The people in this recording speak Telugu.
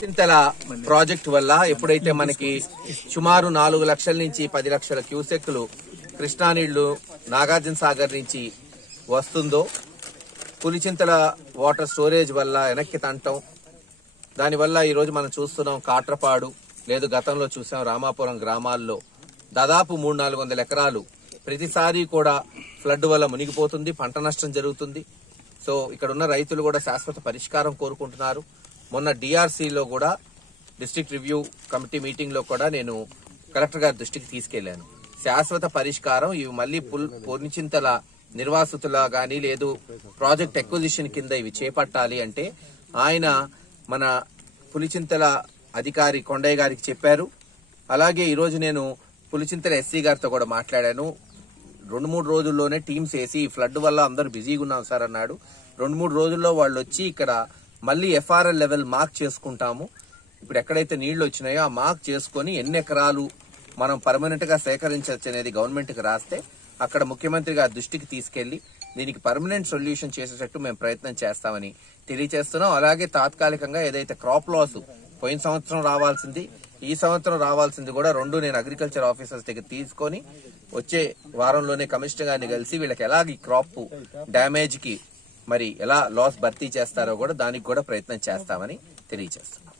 చింతల ప్రాజెక్టు వల్ల ఎప్పుడైతే మనకి సుమారు 4 లక్షల నుంచి 10 లక్షల క్యూసెక్లు కృష్ణా నీళ్లు నాగార్జున సాగర్ నుంచి వస్తుందో పులిచింతల వాటర్ స్టోరేజ్ వల్ల వెనక్కి తంటం, దానివల్ల ఈరోజు మనం చూస్తున్నాం కాట్రపాడు లేదు గతంలో చూసాం రామాపురం గ్రామాల్లో దాదాపు 300-400 ఎకరాలు ప్రతిసారి కూడా ఫ్లడ్ వల్ల మునిగిపోతుంది, పంట నష్టం జరుగుతుంది. సో ఇక్కడ ఉన్న రైతులు కూడా శాశ్వత పరిష్కారం కోరుకుంటున్నారు. మొన్న డిఆర్సీలో కూడా డిస్ట్రిక్ట్ రివ్యూ కమిటీ మీటింగ్ లో కూడా నేను కలెక్టర్ గారి దృష్టికి తీసుకెళ్లాను. శాశ్వత పరిష్కారం ఇవి మళ్లీ పులిచింతల నిర్వాసితుల గానీ లేదు ప్రాజెక్ట్ ఎక్విజిషన్ కింద ఇవి చేపట్టాలి అంటే ఆయన మన పులిచింతల అధికారి కొండయ్య గారికి చెప్పారు. అలాగే ఈరోజు నేను పులిచింతల ఎస్సీ గారితో కూడా మాట్లాడాను. 2-3 రోజుల్లోనే టీమ్స్ వేసి ఈ ఫ్లడ్ వల్ల అందరూ బిజీగా ఉన్నాం సార్ అన్నాడు. 2-3 రోజుల్లో వాళ్ళు వచ్చి ఇక్కడ మళ్ళీ ఎఫ్ఆర్ఎల్ లెవెల్ మార్క్ చేసుకుంటాము. ఇప్పుడు ఎక్కడైతే నీళ్లు వచ్చినాయో ఆ మార్క్ చేసుకుని ఎన్ని ఎకరాలు మనం పర్మనెంట్ గా సేకరించవచ్చు అనేది గవర్నమెంట్ కి రాస్తే అక్కడ ముఖ్యమంత్రి గారి దృష్టికి తీసుకెళ్లి దీనికి పర్మనెంట్ సొల్యూషన్ చేసేటట్టు మేము ప్రయత్నం చేస్తామని తెలియజేస్తున్నాం. అలాగే తాత్కాలికంగా ఏదైతే క్రాప్ లాస్ పోయిన సంవత్సరం రావాల్సింది ఈ సంవత్సరం రావాల్సింది కూడా 2 నేను అగ్రికల్చర్ ఆఫీసర్స్ దగ్గర తీసుకొని వచ్చే వారంలోనే కమిషనర్ గారిని కలిసి వీళ్ళకి ఎలాగ ఈ క్రాప్ డ్యామేజ్ కి మరి ఎలా లాస్ భర్తీ చేస్తారో కూడా దానికి కూడా ప్రయత్నం చేస్తామని తెలియజేస్తున్నాం.